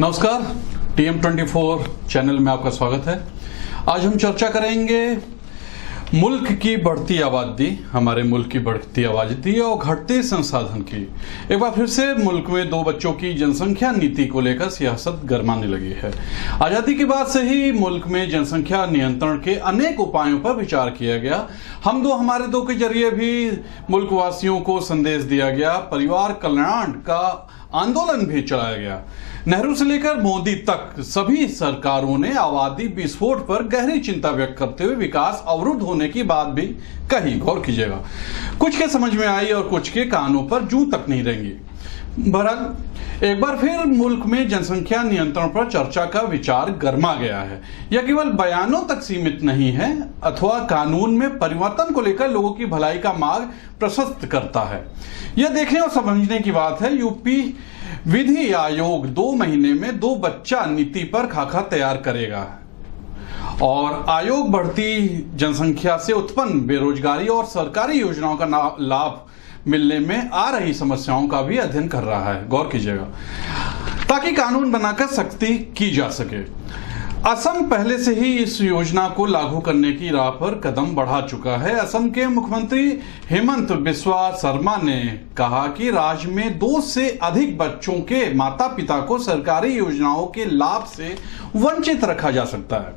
नमस्कार, TM24 channel में आपका स्वागत है। आज हम चर्चा करेंगे मुल्क की बढ़ती आबादी, हमारे मुल्क की बढ़ती आबादी और घटते संसाधन की। एक बार फिर से मुल्क में 2 बच्चों की जनसंख्या नीति को लेकर सियासत गरमाने लगी है। आज़ादी के बाद से ही मुल्क में जनसंख्या नियंत्रण के अनेक उपायों पर विचार किया गया। हम दो हमारे दो के जरिए भी मुल्कवासियों को संदेश दिया गया। परिवार कल्याण का आंदोलन भी चलाया गया। नेहरू से लेकर मोदी तक सभी सरकारों ने आबादी विस्फोट पर गहरी चिंता व्यक्त करते हुए विकास अवरुद्ध होने की बात भी कही। गौर कीजिएगा, कुछ के समझ में आई और कुछ के कानों पर जूं तक नहीं रहेंगी। बहरहाल एक बार फिर मुल्क में जनसंख्या नियंत्रण पर चर्चा का विचार गरमा गया है। यह केवल बयानों तक सीमित नहीं है अथवा कानून में परिवर्तन को लेकर लोगों की भलाई का मार्ग प्रशस्त करता है। यह देखने और समझने की बात है। यूपी विधि आयोग 2 महीने में 2 बच्चा नीति पर खाका तैयार करेगा और आयोग बढ़ती जनसंख्या से उत्पन्न बेरोजगारी और सरकारी योजनाओं का लाभ मिलने में आ रही समस्याओं का भी अध्ययन कर रहा है। गौर कीजिएगा, ताकि कानून बनाकर सख्ती की जा सके। असम पहले से ही इस योजना को लागू करने की राह पर कदम बढ़ा चुका है। असम के मुख्यमंत्री हेमंत बिस्वा शर्मा ने कहा कि राज्य में 2 से अधिक बच्चों के माता पिता को सरकारी योजनाओं के लाभ से वंचित रखा जा सकता है।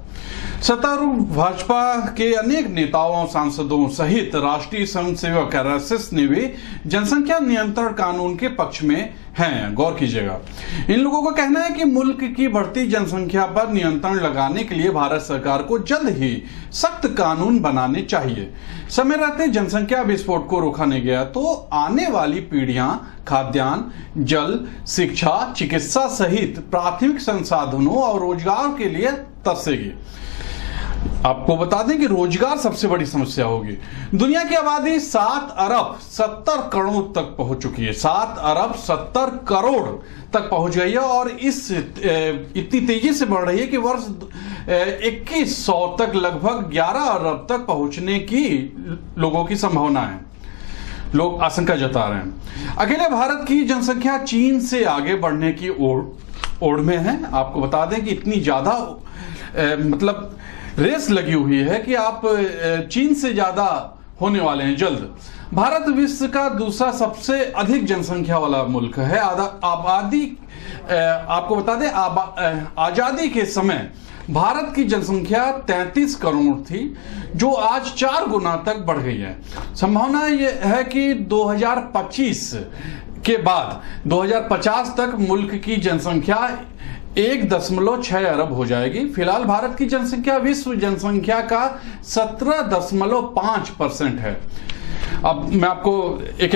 सत्तारूढ़ भाजपा के अनेक नेताओं, सांसदों सहित राष्ट्रीय स्वयंसेवक RSS ने भी जनसंख्या नियंत्रण कानून के पक्ष में हैं। गौर कीजिएगा, इन लोगों का कहना है कि मुल्क की बढ़ती जनसंख्या पर नियंत्रण लगाने के लिए भारत सरकार को जल्द ही सख्त कानून बनाने चाहिए। समय रहते जनसंख्या विस्फोट को रोका नहीं गया तो आने वाली पीढ़ियां खाद्यान्न, जल, शिक्षा, चिकित्सा सहित प्राथमिक संसाधनों और रोजगार के लिए तरसेगी। आपको बता दें कि रोजगार सबसे बड़ी समस्या होगी। दुनिया की आबादी 7 अरब 70 करोड़ तक पहुंच चुकी है। 7 अरब 70 करोड़ तक पहुंच गई है और इतनी तेजी से बढ़ रही है कि वर्ष 2100 तक लगभग 11 अरब तक पहुंचने की लोगों की संभावना है। लोग आशंका जता रहे हैं। अकेले भारत की जनसंख्या चीन से आगे बढ़ने की ओर में है। आपको बता दें कि इतनी ज्यादा मतलब रेस लगी हुई है कि आप चीन से ज्यादा होने वाले हैं जल्द। भारत विश्व का दूसरा सबसे अधिक जनसंख्या वाला मुल्क है। आबादी आपको बता दें आजादी के समय भारत की जनसंख्या 33 करोड़ थी, जो आज 4 गुना तक बढ़ गई है। संभावना यह है कि 2025 के बाद 2050 तक मुल्क की जनसंख्या 1.6 अरब हो जाएगी। फिलहाल भारत की जनसंख्या विश्व जनसंख्या का 17.5% है। अब मैं आपको एक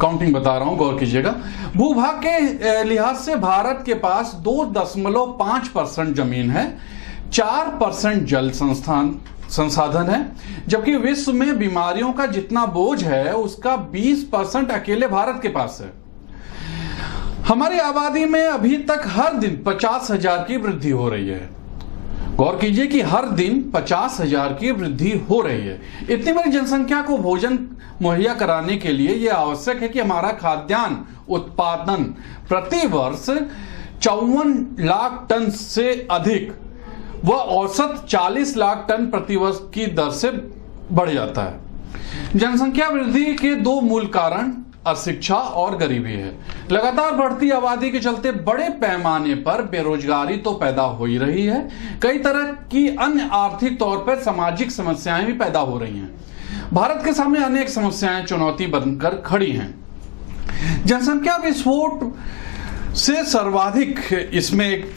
काउंटिंग बता रहा हूं, गौर कीजिएगा। भूभाग के लिहाज से भारत के पास 2.5% जमीन है, 4% जल संसाधन है, जबकि विश्व में बीमारियों का जितना बोझ है उसका 20% अकेले भारत के पास है। हमारी आबादी में अभी तक हर दिन 50,000 की वृद्धि हो रही है। गौर कीजिए कि हर दिन 50,000 की वृद्धि हो रही है। इतनी बड़ी जनसंख्या को भोजन मुहैया कराने के लिए यह आवश्यक है कि हमारा खाद्यान्न उत्पादन प्रति वर्ष 54 लाख टन से अधिक व औसत 40 लाख टन प्रति वर्ष की दर से बढ़ जाता है। जनसंख्या वृद्धि के 2 मूल कारण अशिक्षा और गरीबी है। लगातार बढ़ती आबादी के चलते बड़े पैमाने पर बेरोजगारी तो पैदा हो ही रही है, कई तरह की अन्य आर्थिक तौर पर सामाजिक समस्याएं भी पैदा हो रही हैं। भारत के सामने अनेक समस्याएं चुनौती बनकर खड़ी हैं। जनसंख्या विस्फोट से सर्वाधिक इसमें एक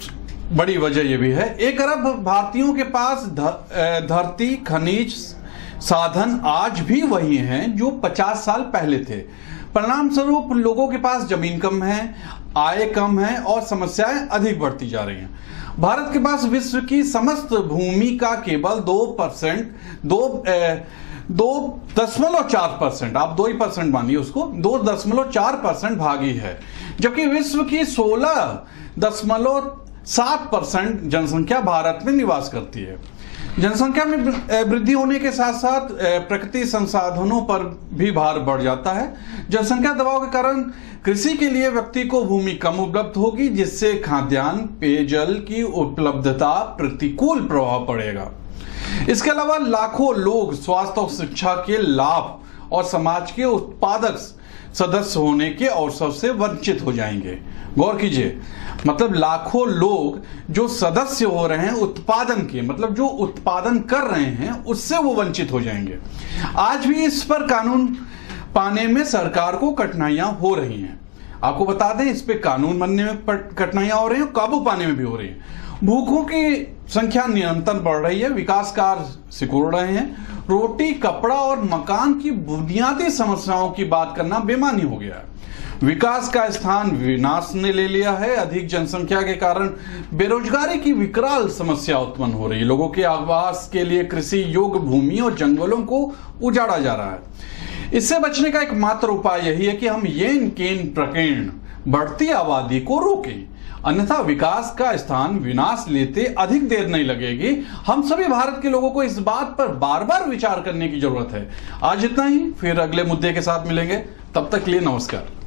बड़ी वजह यह भी है, 1 अरब भारतीयों के पास धरती, खनिज साधन आज भी वही हैं जो 50 साल पहले थे। परिणाम स्वरूप लोगों के पास जमीन कम है, आय कम है और समस्याएं अधिक बढ़ती जा रही हैं। भारत के पास विश्व की समस्त भूमि का केवल 2.4%, आप 2% मानिए उसको, 2.4% भागी है, जबकि विश्व की 16.7% जनसंख्या भारत में निवास करती है। जनसंख्या में वृद्धि होने के साथ साथ प्रकृति संसाधनों पर भी भार बढ़ जाता है। जनसंख्या दबाव के कारण कृषि के लिए व्यक्ति को भूमि कम उपलब्ध होगी, जिससे खाद्यान्न पेयजल की उपलब्धता प्रतिकूल प्रभाव पड़ेगा। इसके अलावा लाखों लोग स्वास्थ्य और शिक्षा के लाभ और समाज के उत्पादक सदस्य होने के अवसर से वंचित हो जाएंगे। गौर कीजिए, मतलब लाखों लोग जो सदस्य हो रहे हैं उत्पादन के, मतलब जो उत्पादन कर रहे हैं, उससे वो वंचित हो जाएंगे। आज भी इस पर कानून पाने में सरकार को कठिनाइयां हो रही हैं। आपको बता दें, इस पे कानून बनने में कठिनाइयां हो रही हैं, काबू पाने में भी हो रही है। भूखों की संख्या निरंतर बढ़ रही है, विकास कार्य सिकुड़ रहे हैं। रोटी, कपड़ा और मकान की बुनियादी समस्याओं की बात करना बेमानी हो गया है। विकास का स्थान विनाश ने ले लिया है। अधिक जनसंख्या के कारण बेरोजगारी की विकराल समस्या उत्पन्न हो रही है। लोगों के आवास के लिए कृषि योग्य भूमि और जंगलों को उजाड़ा जा रहा है। इससे बचने का एकमात्र उपाय यही है कि हम येन केन प्रकीर्ण बढ़ती आबादी को रोकें, अन्यथा विकास का स्थान विनाश लेते अधिक देर नहीं लगेगी। हम सभी भारत के लोगों को इस बात पर बार बार विचार करने की जरूरत है। आज इतना ही, फिर अगले मुद्दे के साथ मिलेंगे। तब तक के लिए नमस्कार।